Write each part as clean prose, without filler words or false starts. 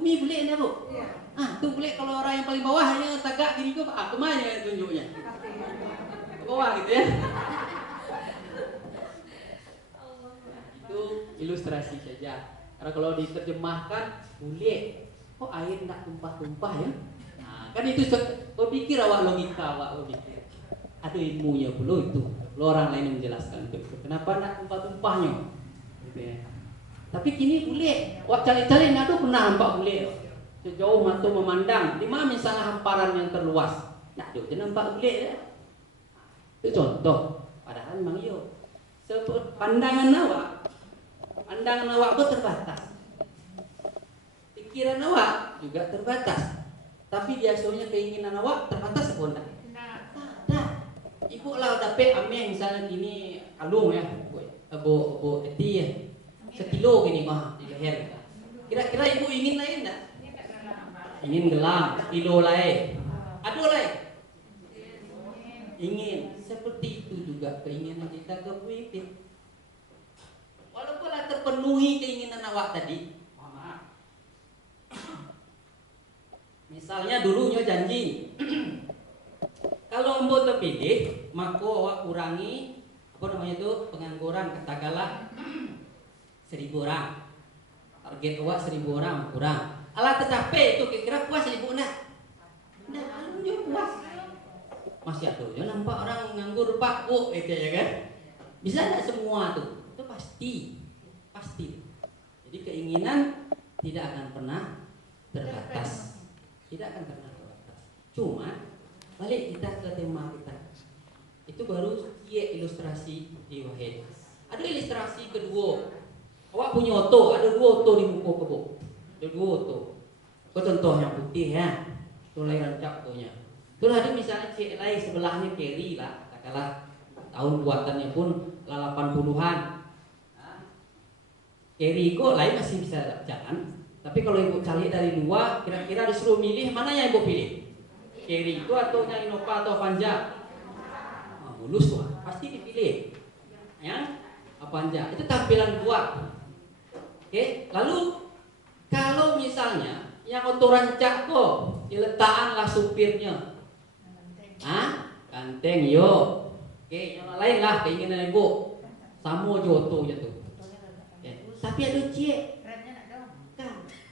Kumi boleh dah bu. Tu boleh kalau orang yang paling bawahnya tagak gini kok, kemana tunjuknya? Ke bawah gitu ya. Itu ilustrasi saja. Karena kalau diterjemahkan boleh, kok air tak tumpah-tumpah ya? Kan itu berpikir awak, logika awak berpikir. Ada ilmunya pula itu. Kalau orang lain yang menjelaskan itu. Kenapa nak tumpah-tumpahnya? Gitu ya. Tapi kini boleh. Wak cari-cari nak tu pernah nampak boleh. Sejauh mata memandang, di mana misalnya hamparan yang terluas, nak tu nampak boleh ya. Itu contoh. Padahal memang iya. Pandangan awak pun terbatas. Pikiran awak juga terbatas. Tapi biasanya keinginan awak terbatas apa enggak? Tak. Ibu lah dapat ameng misalnya gini kalung ya, bu eti ya, sekilo gini mah di leher. Kira-kira ibu ingin lain enggak? Ingin gelang, sekilo lain. Ada lain? Ingin. Seperti itu juga keinginan kita ke pemimpin. Walaupun lah terpenuhi keinginan awak tadi, maaf. Misalnya dulunya janji, kalau embo terpilih, maka awak kurangi pengangguran, katakanlah 1.000 orang. Target awak 1.000 orang kurang. Alah tercapai itu kira-kira puas ibu nak? Nah, alhamdulillah puas. Masih ada ya nampak orang nganggur pak bu, itu ya kan? Bisa tidak semua tuh? Itu pasti. Jadi keinginan tidak akan pernah terbatas. Cuma balik kita ke tema kita. Itu baru ilustrasi di Wahid. Ada ilustrasi kedua. Awak punya oto, ada 2 oto di muka kebo. Ada 2 oto. Kau contoh yang putih ya. Itu lain rancak otonya. Itulah ada misalnya cek lain sebelahnya carry lah. Katakanlah tahun buatannya pun 80-an. Carry kok lain masih bisa jalan. Tapi kalau ibu cari dari 2, kira-kira disuruh milih mana yang ibu pilih? Carry itu atau yang Innova atau Avanza? Mulus tuh, pasti dipilih yang Avanza. Itu tampilan luar. Oke, lalu kalau misalnya yang oto rancak kok diletakkanlah supirnya, ganteng yo. Oke, yang lain lah keinginan ibu sama joto tuh. Tapi ada cek.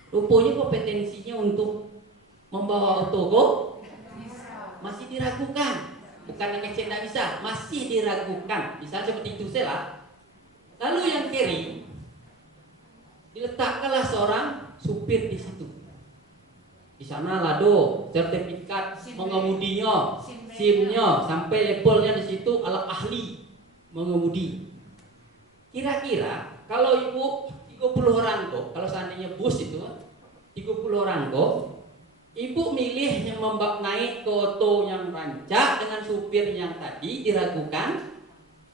Rupanya kompetensinya untuk membawa auto go masih diragukan. Bukan yang kecil tidak bisa, masih diragukan. Misalnya seperti itu lah. Lalu yang carry diletakkanlah seorang supir di situ. Di sana lado sertifikat mengemudinya, SIM-nya sampai levelnya di situ ala ahli mengemudi. Kira-kira kalau ibu 30 orang kok, kalau seandainya bus itu 30 orang kok, ibu milih yang naik ke oto yang rancak dengan supir yang tadi diragukan,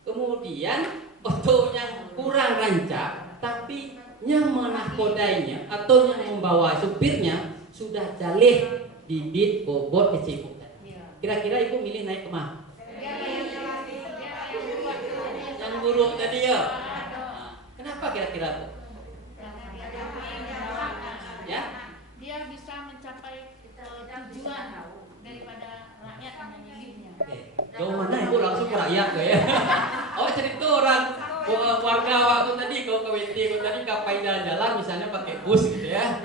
kemudian oto yang kurang rancak tapi yang menahkodainya atau yang membawa supirnya sudah jaleh bibit bobot keciputan. Kira-kira ibu milih naik kemana? Yang buruk tadi ya. Kenapa kira-kira? Ya? Dia bisa mencapai tujuan daripada rakyat yang memilihnya. Jauh mana ibu langsung ke rakyat ya? Oh cerita orang warga waktu tadi kau KWT kau tadi kapai jalan-jalan misalnya pakai bus gitu ya.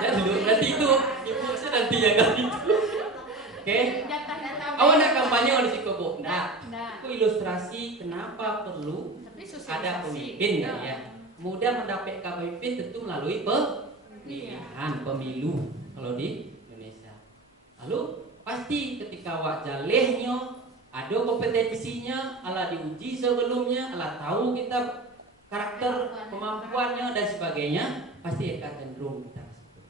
Dan dulu nanti itu ibu saya nanti jaga itu. Oke. Awak nak kampanye di situ bu? Nah, itu ilustrasi kenapa perlu ada pemimpin ya. Mudah mendapat pemimpin tentu melalui pemilihan pemilu kalau di Indonesia. Lalu pasti ketika awak jalehnya ada kompetensinya, ala diuji sebelumnya, ala tahu kita karakter kemampuannya dan sebagainya, pasti akan cenderung kita situ.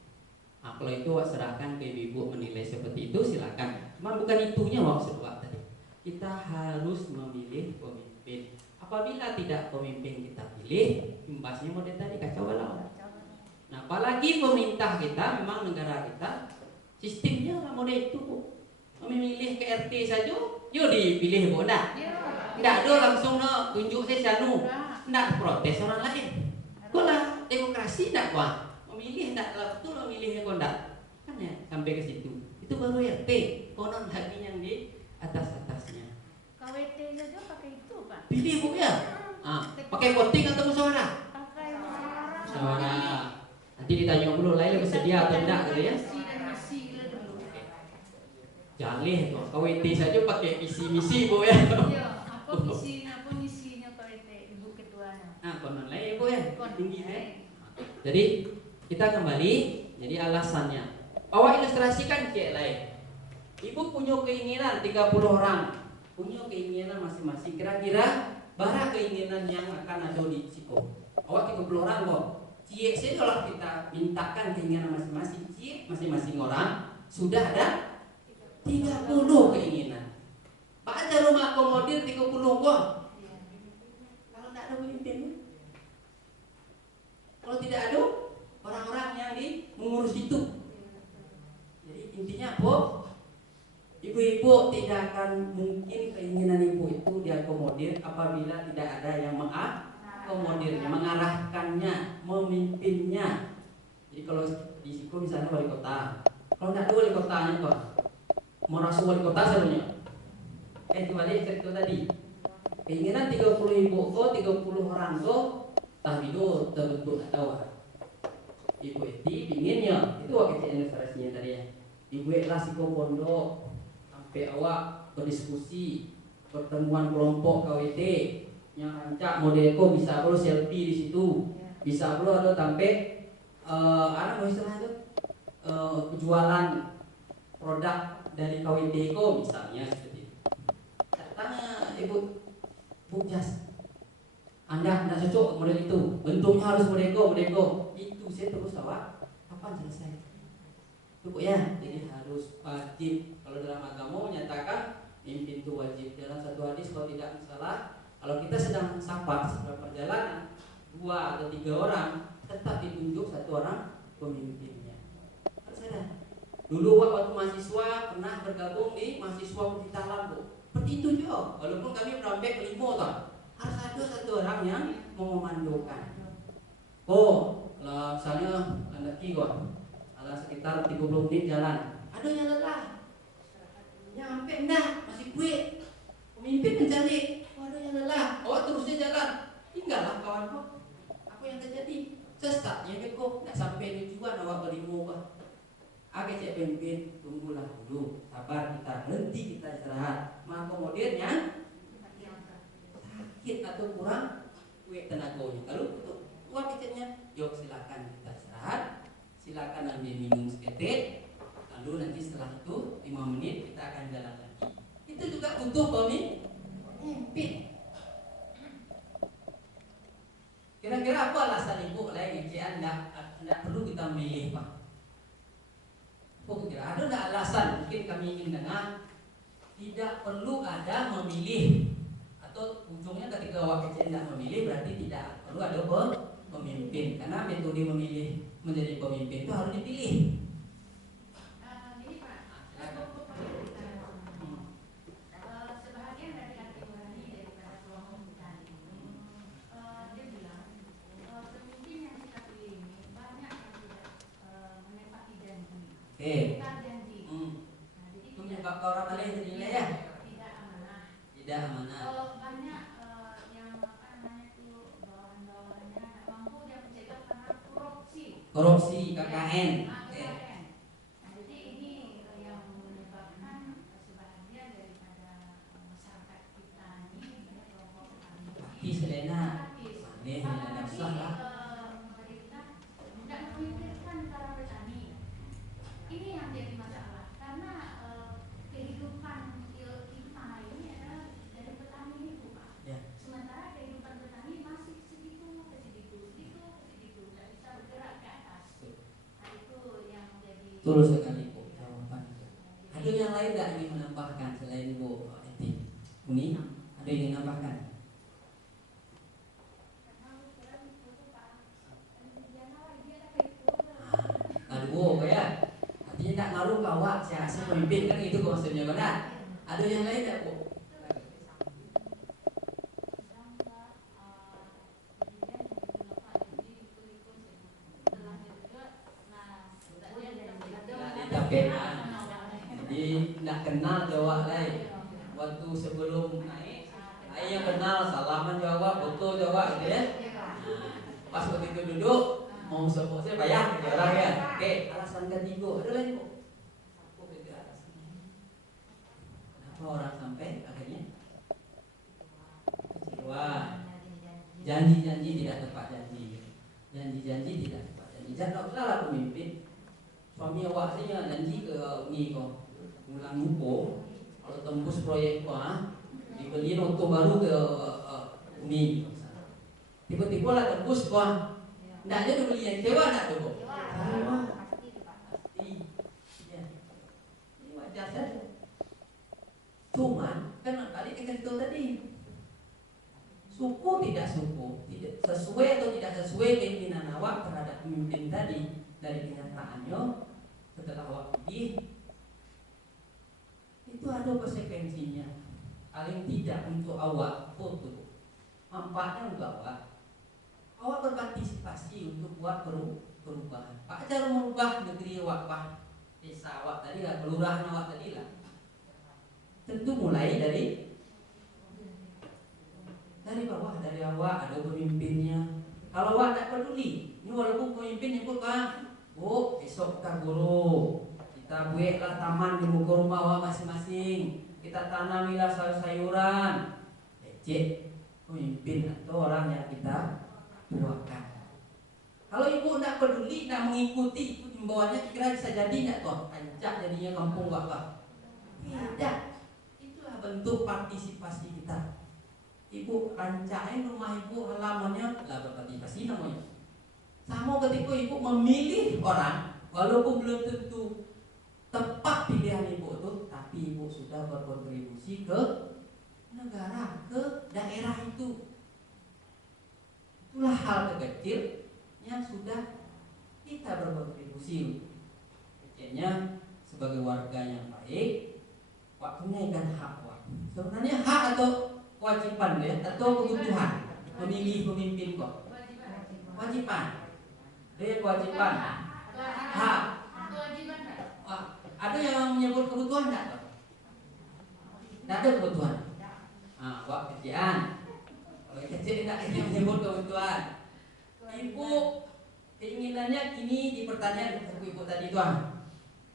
Nah, kalau itu awak serahkan ke ibu menilai seperti itu silakan. Cuma bukan itunya maksud awak tadi. Kita harus memilih pemimpin. Apabila tidak pemimpin kita pilih, imbasnya model tadi kacau balau. Nah, apalagi pemerintah kita, memang negara kita, sistemnya lah model itu bu. Memilih ke RT saja, yo dipilih bu, enggak? Enggak ada langsung no, tunjuk saya sanu, enggak protes orang lain. Kok lah demokrasi enggak wah? Memilih enggak lah betul memilih sampai ke situ. Itu baru RT. Konon lagi yang di atas-atasnya. KWT saja pakai itu, Pak. Pilih Bu ya. Pakai voting atau musyawarah? Pakai musyawarah. Musyawarah. Nanti ditanya dulu Laila bersedia atau enggak gitu ya. Jalih kok. KWT saja pakai misi Bu ya. Iya, apa misinya KWT Ibu ketuanya. Konon lain Bu ya. Tinggi ya. Eh. Jadi kita kembali. Jadi alasannya. Awak ilustrasikan kayak lain. Ibu punya keinginan 30 orang. Punya keinginan masing-masing. Kira-kira bara keinginan yang akan ada di Siko. Awak 30 orang kok. Cie setelah kita mintakan keinginan masing-masing. Cie masing-masing orang sudah ada 30 keinginan. Pak ada rumah akomodir 30 kok. Kalau tidak ada pemimpin. Kalau tidak ada orang-orang yang mengurus itu. Jadi intinya apa? Ibu-ibu tidak akan mungkin keinginan ibu itu diakomodir apabila tidak ada yang mengakomodirnya, mengarahkannya, memimpinnya. Jadi kalau di Siko misalnya wali kota, kalau tidak ada wali kotanya kok, mau rasuh wali kota sebenarnya. Kembali cerita tadi, keinginan 30 ibu kok, 30 orang kok, tapi itu terbentuk tahu. Ibu itu inginnya, itu waktu ilustrasinya tadi ya. Ibu lah Siko pondok. Sampai awak berdiskusi, pertemuan kelompok KWT yang rancak modeko bisa perlu selfie di situ, bisa perlu ada sampai apa istilahnya itu jualan produk dari KWT ko misalnya seperti itu. Tanya ibu Bu Jas, Anda tidak cocok model itu, bentuknya harus modeko itu saya terus awak kapan selesai? Cukup ya, jadi harus wajib. Kalau dalam agama menyatakan mimpin itu wajib. Dalam satu hadis kalau tidak salah, kalau kita sedang safar sedang perjalanan 2 atau 3 orang, tetap ditunjuk 1 orang pemimpinnya. Harus ada. Dulu waktu mahasiswa pernah bergabung di mahasiswa Pencinta Lampu. Seperti itu juga. Walaupun kami sampai ke 5 tahun, harus ada 1 orang yang memandukan. Kalau misalnya landaki kok, ada sekitar 30 menit jalan, ada yang lelah. Nyampe enggak, masih kue. Pemimpin mencari, ada yang lelah. Terusnya jalan. Tinggallah kawanku. Apa yang terjadi? Sesat ya kok, enggak sampai tujuan awak berimu kok. Cek pemimpin, tunggulah dulu. Sabar, kita berhenti, kita istirahat. Mengakomodirnya sakit atau kurang kue tenaganya. Kalau untuk uang kecilnya, yuk silakan kita istirahat. Silakan ambil minum seketik. Lalu nanti setelah itu 5 menit kita akan jalan lagi. Itu juga butuh pemimpin. Kira-kira apa alasan ibu lain yang tidak perlu kita memilih Pak? Kira ada tidak alasan mungkin kami ingin dengar tidak perlu ada memilih atau ujungnya ketika wakil tidak memilih berarti tidak perlu ada pemimpin karena metode memilih menjadi pemimpin itu harus dipilih. Sebahagian dari hati nurani daripada kelompok tadi, dia bilang pemimpin yang kita pilih ini banyak yang tidak menepati janji. Bukan janji. Nah, jadi Itu menyebabkan orang lain jadinya ya. Tidak amanah. Tidak amanah. Banyak yang apa namanya itu bawahan-bawahannya tidak mampu dia mencegah karena korupsi KKN. Nah, jadi ini yang menyebabkan sebahagian daripada masyarakat kita ini kelompok Di Selena. Ini tidak usah lah. pemerintah tidak memikirkan para petani. Ini yang jadi masalah karena kehidupan kita ini adalah dari petani itu Pak. Ya. Sementara kehidupan petani masih segitu ke segitu, tidak bisa bergerak ke atas. Nah, itu yang menjadi Terus sekali Bu jawaban itu. Ada yang lain tidak ingin menambahkan selain Bu Eti? Uni, ada yang ingin menambahkan? Ngaruh ya, artinya tak ngaruh ke awak si pemimpin kan itu maksudnya kan? Ada yang lain tak Bu? Oke. Jadi nggak kenal jawab lain. Waktu sebelum naik, yang kenal salaman jawab, foto jawab gitu ya. Pas waktu itu duduk, mau saya bayar gitu orang ya. Oke, alasan ketiga ada lagi kok. Aku ke atas. Kenapa orang sampai akhirnya kecewa? Janji-janji tidak tepat janji. Janji-janji tidak tepat janji. Jangan salah pemimpin. Suami awak saya janji ke ni kok. Ulang hukum. Kalau tembus proyek kok, dibeli auto baru ke ni. Tiba-tiba lah tembus kok. Nggak ada beli yang sewa nak tu kok. Pasti. Ya. Ini wajar saja. Cuman kan tadi kita tahu tadi. Suku tidak sesuai atau tidak sesuai keinginan awak terhadap pemimpin tadi dari kenyataannya setelah awak pilih itu ada konsekuensinya. Paling tidak untuk awak foto manfaatnya untuk awak berpartisipasi untuk buat perubahan. Pak cara merubah negeri awak, Pak desa awak tadi lah, kelurahan awak tadi lah. Tentu mulai dari bawah, dari awak ada pemimpinnya. Kalau awak tak peduli, ini walaupun pemimpin nyebut Pak, Bu, besok kita guru, kita buatlah taman di muka rumah awak masing-masing, kita tanamilah sayur-sayuran. Cek pemimpin atau orang yang kita tuakan. Kalau ibu tak peduli, tak mengikuti himbauannya, kira bisa jadi tak toh? Ancak jadinya kampung Pak. Tidak. Itulah bentuk partisipasi kita. Ibu rancain rumah ibu halamannya lah berpartisipasi namanya. Sama ketika ibu memilih orang, walaupun belum tentu tepat pilihan ibu itu, tapi ibu sudah berkontribusi ke negara, ke daerah itu. Itulah hal kecil yang sudah kita berkontribusi. Kecilnya sebagai warga yang baik, wak tunaikan hak wak. Sebenarnya hak atau kewajiban ya, atau kebutuhan memilih pemimpin kok. Kewajiban. Dia kewajiban. Hak. Ada yang menyebut kebutuhan enggak? Tidak ada kebutuhan. Wak kerjaan. Kalau kecil tidak menyebut kebutuhan. Ibu keinginannya kini di pertanian ibu tadi tuan.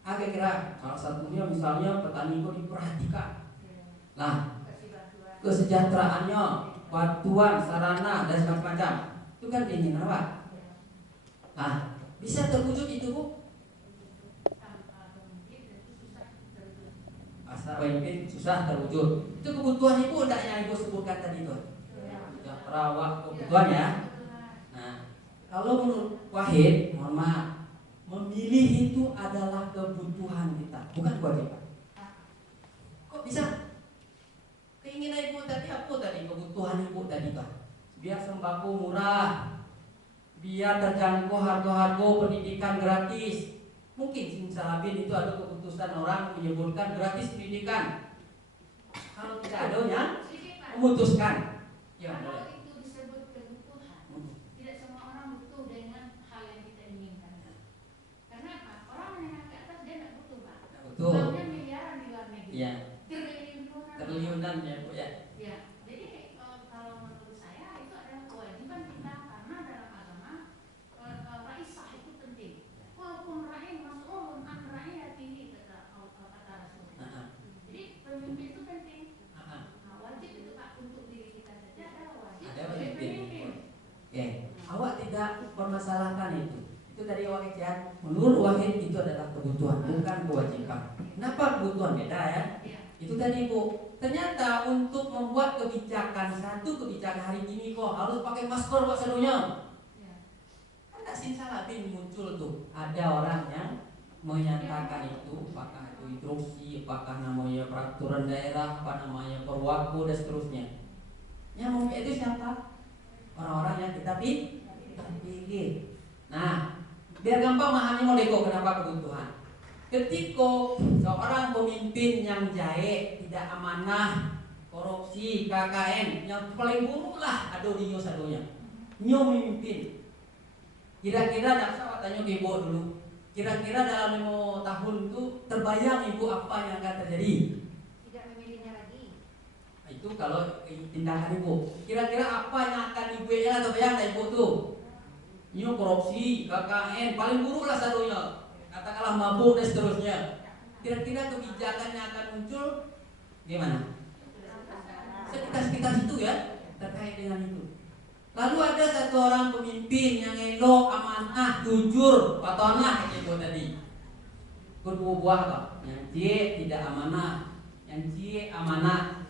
Kira salah satunya misalnya petani itu diperhatikan. Nah, kesejahteraannya, bantuan, sarana dan macam-macam. Itu kan ingin awak. Nah, bisa terwujud itu Bu? Asal pemimpin susah terwujud. Itu kebutuhan ibu enggak yang ibu sebutkan tadi tuh? Sejahtera awak kebutuhan ya. Nah, kalau menurut Wahid, mohon maaf, memilih itu adalah kebutuhan kita, bukan kewajiban. Kok bisa? Keinginan ibu tadi apa tadi? Kebutuhan ibu tadi Pak. Biar sembako murah, biar terjangkau harga-harga pendidikan gratis. Mungkin simsalabim itu ada keputusan orang menyebutkan gratis pendidikan. Kalau tidak ada yang memutuskan. Ya, kalau itu disebut kebutuhan, tidak semua orang butuh dengan hal yang kita inginkan. Karena apa? Orang menengah ke atas dia tidak butuh Pak. Betul. Uangnya miliaran di luar negeri. Iya. Triliunan ya Bu ya. Ya, jadi kalau menurut saya itu adalah kewajiban kita karena dalam agama raisah itu penting. Walaupun rakyat mas'ulun an rakyatihi kata Rasulullah. Jadi pemimpin itu penting. Nah, wajib itu Pak untuk diri kita saja adalah wajib sebagai pemimpin. Oke, awak tidak permasalahkan itu. Itu tadi awak kejadian. Menurut Wahid itu adalah kebutuhan, bukan kewajiban. Kenapa kebutuhan beda ya? Itu tadi Bu. Ternyata untuk membuat kebijakan, satu kebijakan hari ini kok harus pakai masker Pak seluruhnya. Kan tak simsalabim muncul tuh. Ada orang yang menyatakan itu, apakah itu instruksi, apakah namanya peraturan daerah, apa namanya perwaku dan seterusnya. Yang mungkin itu siapa? Orang-orang yang kita pilih. Nah, biar gampang memahami modeko kenapa kebutuhan. Ketika seorang pemimpin yang jahe, tidak amanah, korupsi, KKN, yang paling buruk lah ada di sadonya. Nyo memimpin. Kira-kira tak usah tanya ke ibu dulu. Kira-kira dalam 5 tahun itu terbayang ibu apa yang akan terjadi? Tidak memilihnya lagi. Itu kalau tindakan ibu. Kira-kira apa yang akan ibu yang terbayang ibu tuh? Ini korupsi, KKN, paling buruk lah satunya. Katakanlah mabuk dan seterusnya. Kira-kira kebijakan yang akan muncul gimana? Sekitar situ ya, terkait dengan itu. Lalu ada satu orang pemimpin yang elok, amanah, jujur, patonah kayak itu tadi. Berbuah kok. Yang C tidak amanah, yang C amanah.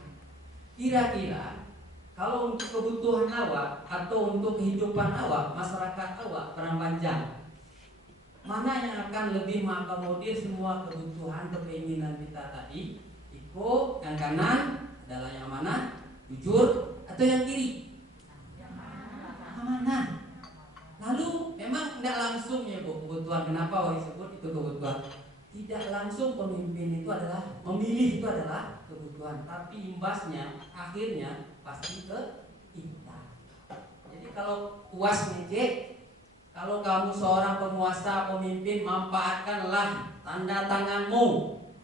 Kira-kira kalau untuk kebutuhan awak atau untuk kehidupan awak, masyarakat awak Padang Panjang, mana yang akan lebih mengakomodir semua kebutuhan keinginan kita tadi? Iko yang kanan adalah yang amanah, jujur, atau yang kiri? Amanah. Lalu memang tidak langsung ya Bu kebutuhan. Kenapa orang disebut itu kebutuhan? Tidak langsung pemimpin itu adalah memilih itu adalah kebutuhan, tapi imbasnya akhirnya pasti ke kita. Jadi kalau puas ngecek, kalau kamu seorang penguasa pemimpin, manfaatkanlah tanda tanganmu,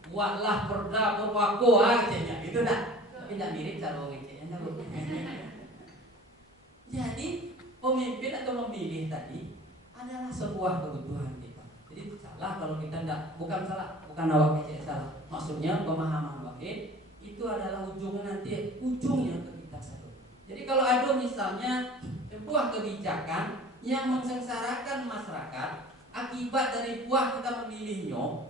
buatlah perda berwako akhirnya itu dah. Tapi tidak mirip cara ngeceknya. Jadi pemimpin atau memilih tadi adalah sebuah kebutuhan kita. Jadi salah kalau kita tidak, bukan awak kecil salah. Maksudnya pemahaman wakil itu adalah ujungnya nanti ujungnya ke kita satu. Jadi kalau ada misalnya sebuah kebijakan yang mengsengsarakan masyarakat akibat dari buah kita memilihnya,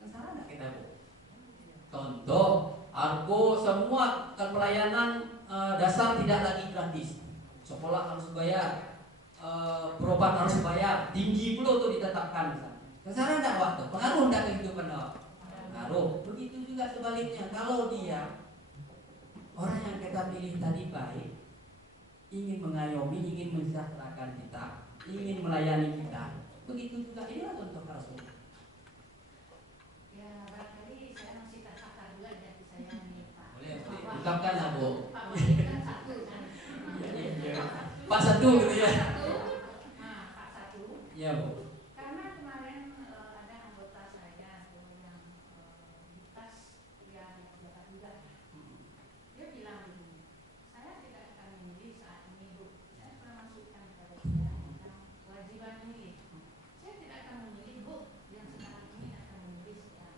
sengsara tidak kita Bu? Contoh, argo semua pelayanan dasar tidak lagi gratis, sekolah harus bayar, berobat harus bayar, tinggi pula tuh ditetapkan misalnya. Sengsara tidak waktu, pengaruh tidak kehidupan awak? Pengaruh. Begitu juga sebaliknya, kalau dia orang yang kita pilih tadi baik, ingin mengayomi, ingin mensejahterakan kita, ingin melayani kita, begitu juga inilah contoh Rasul. Ya barangkali saya masih terkakak juga jadi saya nih Pak. Boleh, ungkapkan lah Bu. Pak Wali kan satu kan. Pak satu gitu ya. Nah Pak satu. Iya Bu. Karena kemarin ada anggota saya tuh yang bekas yang jabat juga. Dia bilang begini, saya tidak akan memilih saat ini Bu. Saya pernah masukkan kepada dia tentang kewajiban memilih. Saya tidak akan memilih Bu, yang sekarang ini akan memilih saya.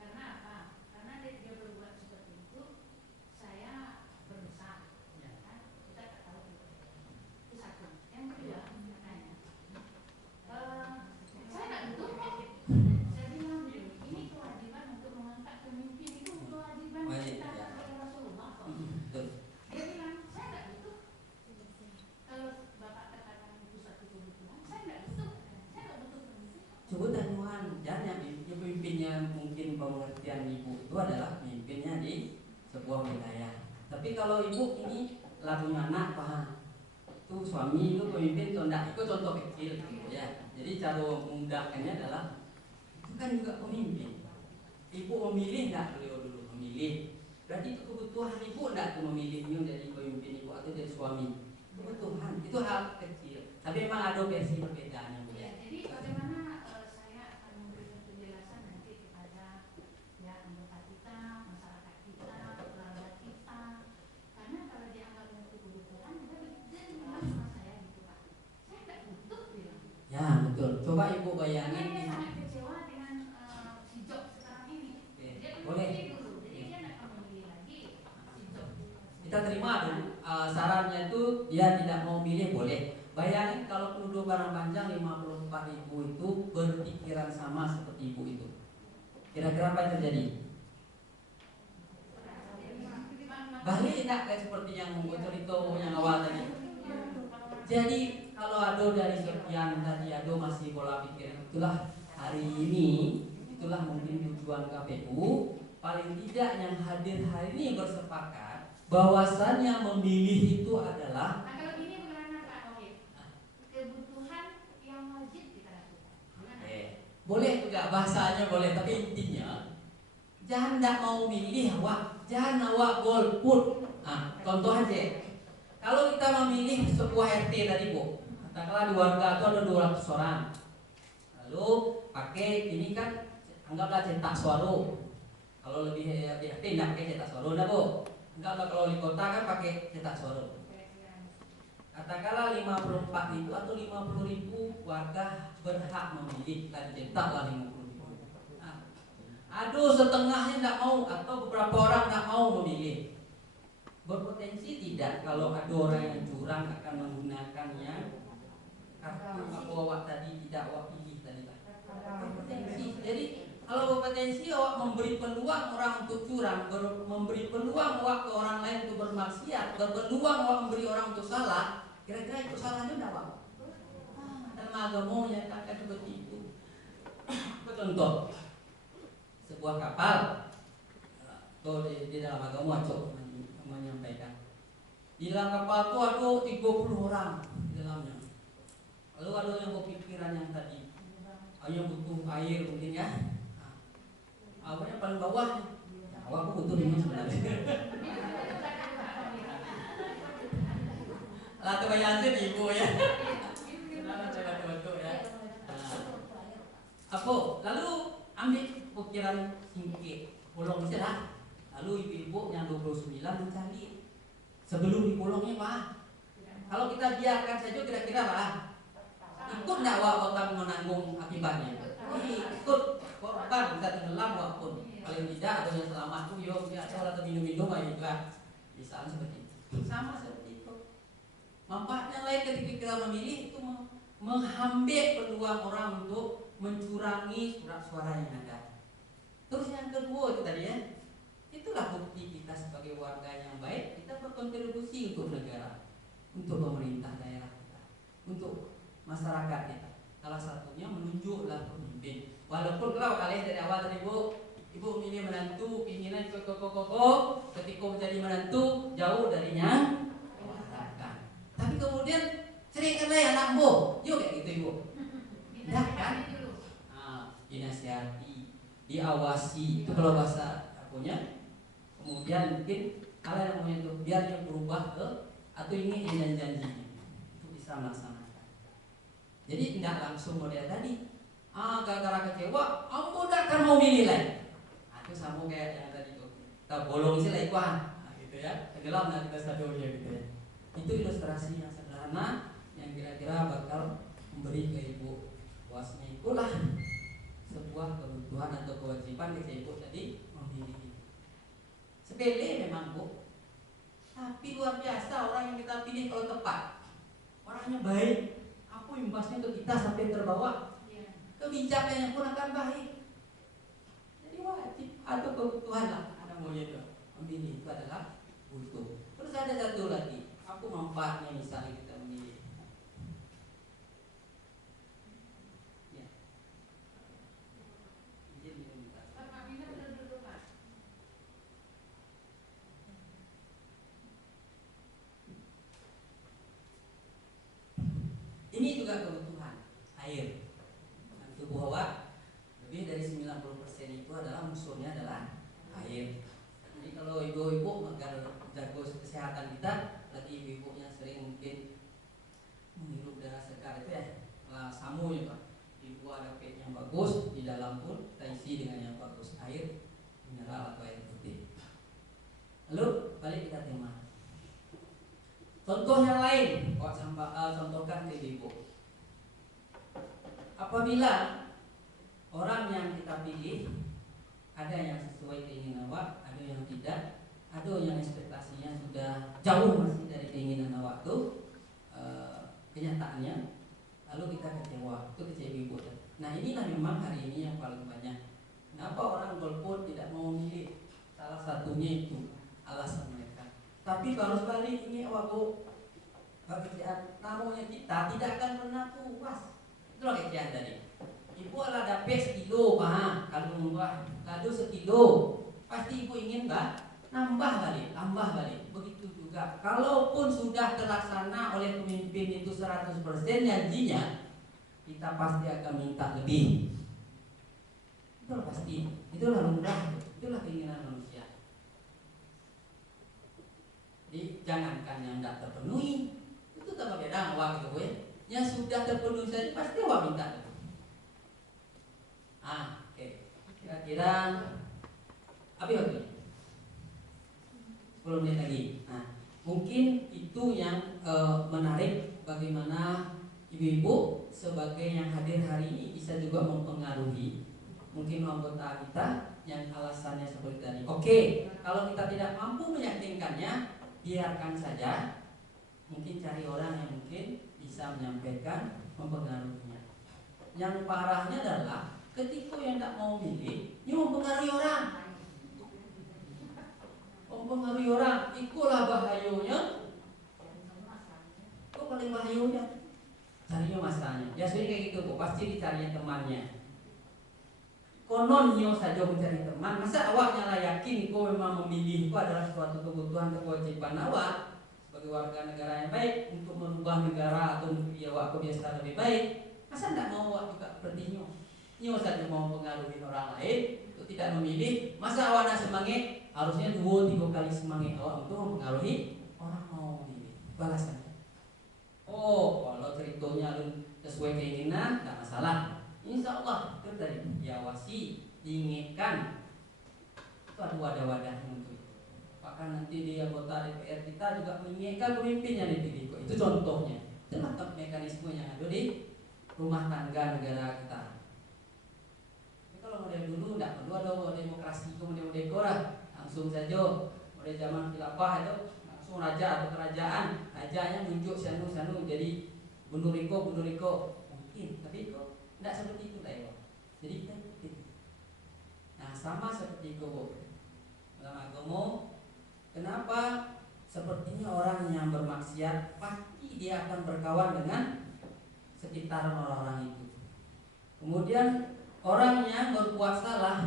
Karena apa? Karena dia berbuat seperti itu, saya berdosa. Ya kan? Kita tak tahu itu. Itu satu. Yang kedua, makanya saya tak butuh kok. Saya bilang begini, ini kewajiban untuk mengangkat pemimpin itu kewajiban kita oleh Rasulullah kok. Dia bilang, saya tak butuh. Kalau Bapak katakan itu satu kebutuhan, saya tak butuh. Saya tak butuh pemimpin. Coba Tuhan, jangan pemimpinnya mungkin pengertian ibu itu adalah pemimpinnya di sebuah wilayah. Tapi kalau ibu ini lagunya anak paham, itu suami itu pemimpin tondak itu contoh kecil gitu ya. Jadi cara memudahkannya adalah itu kan juga pemimpin. Ibu memilih enggak beliau dulu memilih. Berarti itu kebutuhan ibu enggak tuh memilihnya dari pemimpin ibu atau dari suami. Kebutuhan itu hal kecil. Tapi memang ada versi perbedaannya Bu ya. Jadi bagaimana saya akan memberikan penjelasan nanti kepada ya anggota kita, masyarakat kita, keluarga kita. Karena kalau dianggap itu kebutuhan, dia bilang sama saya gitu Pak. Saya tak butuh bilang. Ya betul. Coba ibu Karena bayangin. dia sangat kecewa dengan si Job sekarang ini. Dia Boleh. memilih dulu, jadi dia tidak akan memilih lagi si Job. Kita terima dulu sarannya itu dia tidak mau milih boleh. Bayangin kalau penduduk Padang Panjang 54.000 itu berpikiran sama seperti ibu itu. Kira-kira apa yang terjadi? Balik tidak kayak seperti yang cerita yang awal tadi. Jadi kalau ada dari sekian tadi ada masih pola pikir itulah hari ini, itulah mungkin tujuan KPU. Paling tidak yang hadir hari ini bersepakat bahwasannya memilih itu adalah Nah kalau ini bagaimana Pak Wahid? Kebutuhan yang wajib kita lakukan. boleh juga bahasanya boleh, tapi intinya jangan tidak mau milih awak, jangan awak golput. Contoh aja, kalau kita memilih sebuah RT tadi Bu, katakanlah di warga itu ada 200 orang, Lalu pakai ini kan anggaplah cetak suara. Kalau lebih yakin tidak pakai cetak suara, dah bu. Anggaplah kalau di kota kan pakai cetak suara. Katakanlah 54 ribu atau 50 ribu warga berhak memilih dan cetaklah 50 ribu. Nah, aduh setengahnya tidak mau atau beberapa orang tidak mau memilih. Berpotensi tidak kalau ada orang yang curang akan menggunakannya kartu apa awak tadi tidak awak pilih tadi lah. Berpotensi. Jadi kalau berpotensi awak memberi peluang orang untuk curang, memberi peluang awak ke orang lain untuk bermaksiat, berpeluang awak memberi orang untuk salah. Kira-kira itu salahnya tidak pak? Dalam agama menyatakan seperti itu. Contoh, sebuah kapal, atau di dalam agama Acok menyampaikan, di dalam kapal itu ada 30 orang di dalamnya. Lalu ada yang berpikiran yang tadi, yang butuh air mungkin ya. Awalnya paling bawah, awak butuh minum sebenarnya. Lah kebayangnya ibu ya. Coba ya. Apa? Lalu ambil pikiran singkir, bolong saja. Lalu ibu-ibu yang 29 mencari sebelum dipolongnya pak. Kalau kita biarkan saja kira-kira pak, ikut tidak awak akan menanggung akibatnya? Ikut korban bisa tenggelam wak pun. Paling tidak ada yang selamat tuh yo ya atau minum-minum aja juga. Misalnya seperti itu. Sama seperti itu. Manfaatnya lain ketika kita memilih itu menghambat peluang orang untuk mencurangi surat suara yang ada. Terus yang kedua itu tadi ya, itulah bukti kita sebagai warga yang baik, kita berkontribusi untuk negara, untuk pemerintah daerah kita, untuk masyarakat kita. Salah satunya menunjuklah pemimpin. Walaupun kalau kalian dari awal tadi ibu memilih menantu, keinginan koko, ketika menjadi menantu jauh darinya. Tapi kemudian ceritakanlah ya anak bu, yuk kayak gitu ibu. Tidak kan? Dinasihati, diawasi. Itu kalau bahasa punya. Kemudian mungkin kalian yang punya itu biar dia berubah ke atau ini dan janjinya itu bisa melaksanakan. Jadi tidak langsung model tadi. Gara-gara kecewa, ambo tidak akan mau milih lagi. Itu sama kayak yang tadi tuh. Kita bolong sih lah ikuan, gitu ya. Tenggelam lah kita stadionnya gitu ya. Itu ilustrasi yang sederhana yang kira-kira bakal memberi ke ibu puasnya itulah sebuah kebutuhan atau kewajiban ke ibu tadi memilih. Sepele memang bu, tapi luar biasa orang yang kita pilih kalau tepat, orangnya baik, apa imbasnya untuk kita sampai terbawa, kebijakannya pun akan baik. Jadi wajib atau kebutuhan lah ada mau itu memilih itu adalah butuh. Terus ada satu lagi. Apa manfaatnya misalnya kita memilih? Ya. Ini juga kebutuhan air. Dan tubuh awak lebih dari 90% itu adalah unsurnya adalah air. Jadi kalau ibu-ibu agar jaga kesehatan kita, lagi ibu-ibu yang sering mungkin menghirup udara segar itu ya, samu ya pak. Ibu ada pet yang bagus, di dalam pun kita isi dengan yang bagus, air mineral atau air putih. Lalu balik kita tema. Contoh yang lain, contohkan ke ibu. Apabila orang yang kita pilih ada yang sesuai keinginan awak, ada yang tidak, ada yang ekspektasinya sudah jauh masih dari keinginan awak tuh kenyataannya, lalu kita kecewa, itu kecewa ibu. Nah inilah memang hari ini yang paling banyak. Kenapa orang golput tidak mau memilih? Salah satunya itu alasan mereka. Tapi kalau sekali ini awak pekerjaan namanya kita tidak akan pernah puas. Itulah kerjaan tadi. Ibu ala dapat sekilo, kalau membuat kado sekilo, pasti ibu ingin nambah balik. Begitu juga. Kalaupun sudah terlaksana oleh pemimpin itu 100% janjinya, kita pasti akan minta lebih. Itulah pasti. Itulah lumrah. Itulah keinginan manusia. Jadi jangankan yang tidak terpenuhi, itu tak beda awak gitu ya. Yang sudah terpenuhi saja pasti awak minta lebih. kira-kira apa waktu 10 menit lagi. Nah, mungkin itu yang menarik, bagaimana ibu-ibu sebagai yang hadir hari ini bisa juga mempengaruhi mungkin anggota kita yang alasannya seperti tadi. Oke, kalau kita tidak mampu meyakinkannya, biarkan saja. Mungkin cari orang yang mungkin bisa menyampaikan, mempengaruhinya. Yang parahnya adalah ketika yang tidak mau milih, ini mempengaruhi orang. Mempengaruhi orang, itulah bahayanya. Itu paling bahayanya. Carinya masanya. Biasanya kayak gitu, kok pasti dicarinya temannya. Kononnya saja mencari teman. Masa awaknya lah yakin kau memang memilih, kau adalah suatu kebutuhan atau kewajiban awak sebagai warga negara yang baik untuk merubah negara atau untuk awak kebiasaan lebih baik. Masa tidak mau awak juga seperti nyo saja mau mempengaruhi orang lain untuk tidak memilih. Masa awak nak semangat, harusnya 2-3 kali semangat awak untuk mempengaruhi orang mau memilih. Balasannya, oh kalau ceritanya sesuai keinginan, tidak masalah. Insya Allah itu tadi diawasi, diingatkan. Itu ada wadah-wadahnya untuk itu. Bahkan nanti di anggota DPR kita juga mengingatkan pemimpinnya dipilih. Itu contohnya. Itulah mekanisme yang ada di rumah tangga negara kita. Tapi kalau model dulu tidak perlu ada demokrasi, model dekora, langsung saja. Model zaman khilafah itu langsung raja atau kerajaan, rajanya nunjuk sanu jadi Bundur Riko mungkin, tapi kok tidak seperti itu lah ya. Jadi kita ikutin. Nah sama seperti itu dalam agama. Kenapa? Sepertinya orang yang bermaksiat pasti dia akan berkawan dengan sekitaran orang-orang itu. Kemudian orang yang berbuat salah,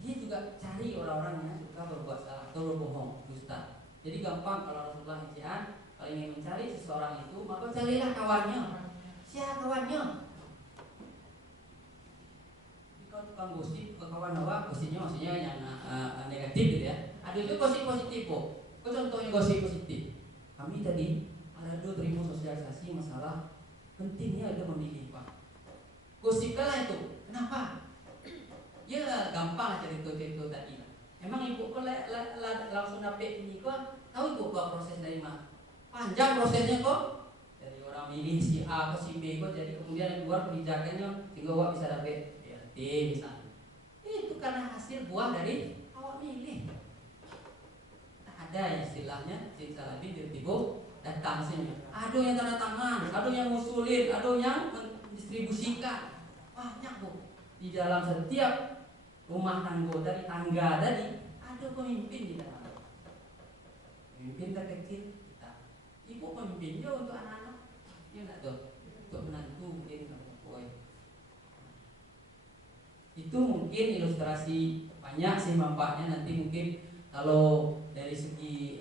dia juga cari orang-orang yang suka berbuat salah atau berbohong, dusta. Jadi gampang kalau Rasulullah SAW kalau ingin mencari seseorang itu, maka carilah kawannya. Siapa kawannya? Tukang gosip ke kawan awak, gosipnya maksudnya yang negatif gitu ya. Ada juga gosip positif kok. Contohnya gosip positif. Kami tadi ada terima sosialisasi masalah pentingnya ada memilih Pak. Gosipkanlah itu. Kenapa? Ya gampang cerita tadi. Emang ibu kok langsung dapet ini kok? Tahu ibu kok proses dari mana? Panjang prosesnya kok. Dari orang milih si A ke si B kok, jadi kemudian keluar kebijakannya sehingga awak bisa dapet misalnya. Itu karena hasil buah dari awak milih. Ada istilahnya silsilah dirtibu datang sini. Ada yang tanda tangan, ada yang ngusulin, ada yang mendistribusikan. Banyak bu. Di dalam setiap rumah tangga tadi ada pemimpin di dalam. Pemimpin terkecil kita. Ibu pemimpinnya untuk anak-anak. Ya enggak tuh. Untuk menantu mungkin itu mungkin ilustrasi banyak sih manfaatnya. Nanti mungkin kalau dari segi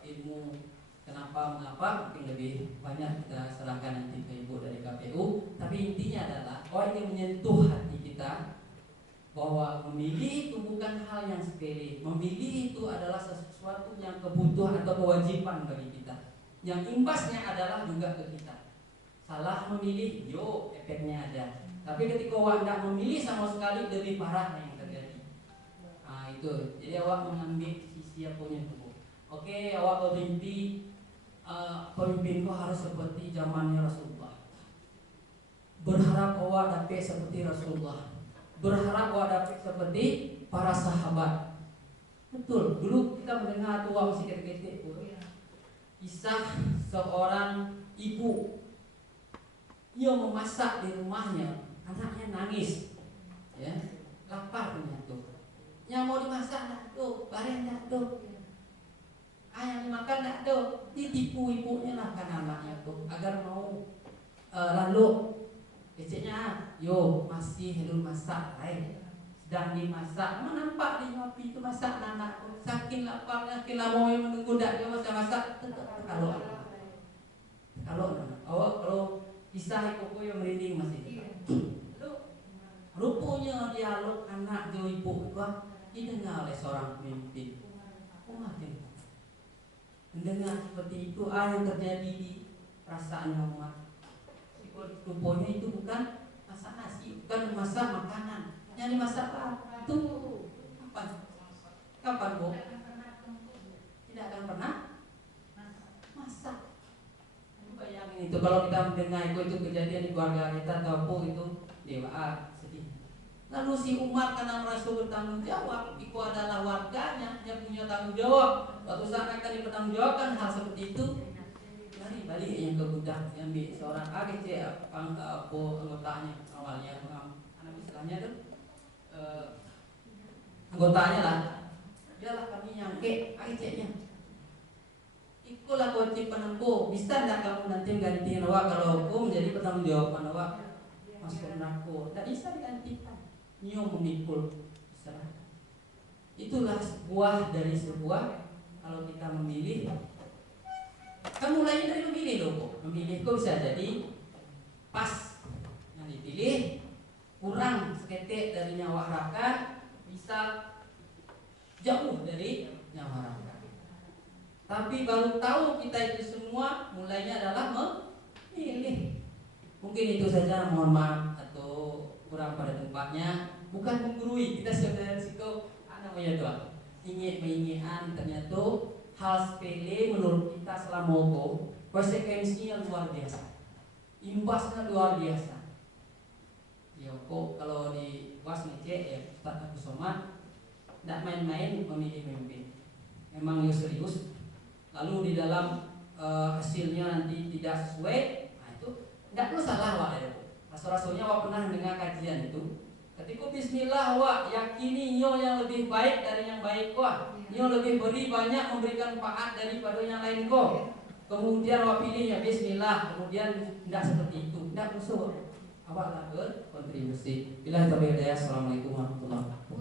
ilmu mengapa mungkin lebih banyak kita serahkan nanti ke ibu dari KPU. Tapi intinya adalah orang yang menyentuh hati kita bahwa memilih itu bukan hal yang sepele. Memilih itu adalah sesuatu yang kebutuhan atau kewajiban bagi kita, yang imbasnya adalah juga ke kita. Salah memilih, efeknya ada. Tapi ketika awak tidak memilih sama sekali, lebih parah yang terjadi. Nah itu, jadi awak mengambil sisi apa punya tubuh. Oke, awak bermimpi pemimpinku harus seperti zamannya Rasulullah. Berharap awak dapat seperti Rasulullah. Berharap awak dapat seperti para sahabat. Betul, dulu kita mendengar tua masih kecil-kecil kisah seorang ibu yang memasak di rumahnya. Anaknya nangis, ya, lapar punya tuh. Yang mau dimasak nak tuh, bareng nak tuh. Ayam dimakan nak tuh. Ditipu ibunya lah kan anaknya tuh, agar mau lalu. Kecilnya, masih helul masak, sedang dimasak. Nampak di ngopi itu masak anak tuh. Saking lapar, saking lama yang menunggu dak dia masak. Kalau kalau kisah ibu yang merinding masih. Rupanya dialog anak jo ibu gua didengar oleh seorang pemimpin. Mendengar seperti itu yang terjadi di perasaannya umat. Rupanya itu bukan masak nasi, bukan masak makanan. Yang dimasak apa? Tunggu. Kapan Bu? Tidak akan pernah masak. Bayangin itu kalau kita mendengar itu kejadian di keluarga kita atau apa itu dewa sedih. Lalu si Umar karena merasa bertanggung jawab, itu adalah warganya yang punya tanggung jawab. Waktu saat akan dipertanggungjawabkan hal seperti itu, mari balik yang ke gudang, ambil seorang AGC anggotanya awalnya, anak istilahnya tuh anggotanya lah. Biarlah kami nyangke AGC-nya. Ikulah wajib penempuh. Bisa tidak kamu nanti gantiin awak kalau aku menjadi bertanggung jawab awak masuk neraka? Tidak bisa digantikan. Nyo memikul serahkan. Itulah buah dari sebuah kalau kita memilih. Kamu mulai dari memilih loh. Memilih kok bisa jadi pas yang dipilih kurang seketik dari nyawa harakan, bisa jauh dari nyawa harakan. Tapi baru tahu kita itu semua mulainya adalah memilih. Mungkin itu saja, mohon maaf atau kurang pada tempatnya. Bukan menggurui, kita sebenarnya risiko namanya doa ingin-inginan, ternyata hal sepele menurut kita selama itu konsekuensinya luar biasa, imbasnya luar biasa. Ya kok kalau di was ngecek ya Ustaz Agus Somad tidak main-main memilih pemimpin, memang serius. Lalu di dalam hasilnya nanti tidak sesuai, nah itu tidak perlu salah wak ya. Rasul-rasulnya wak pernah dengar kajian itu. Ketika bismillah wak yakini nyo yang lebih baik dari yang baik wak, nyo lebih beri banyak memberikan pahat daripada yang lain kok. Kemudian wak pilih ya bismillah, kemudian tidak seperti itu, tidak musuh. Awak lah berkontribusi. Bila tabi'idaya, assalamualaikum warahmatullahi wabarakatuh.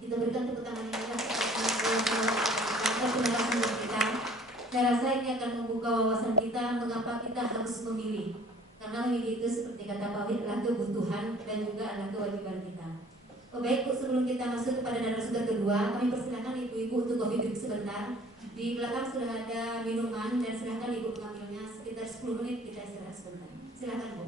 Kita berikan tepuk tangan yang keras atas penjelasan kita. Saya rasa ini akan membuka wawasan kita mengapa kita harus memilih. Karena memilih itu seperti kata Pak Wid adalah kebutuhan dan juga adalah kewajiban kita. Baik Bu, sebelum kita masuk kepada narasumber kedua, kami persilakan ibu-ibu untuk coffee break sebentar. Di belakang sudah ada minuman dan silakan ibu mengambilnya. Sekitar 10 menit kita istirahat sebentar. Silakan Bu.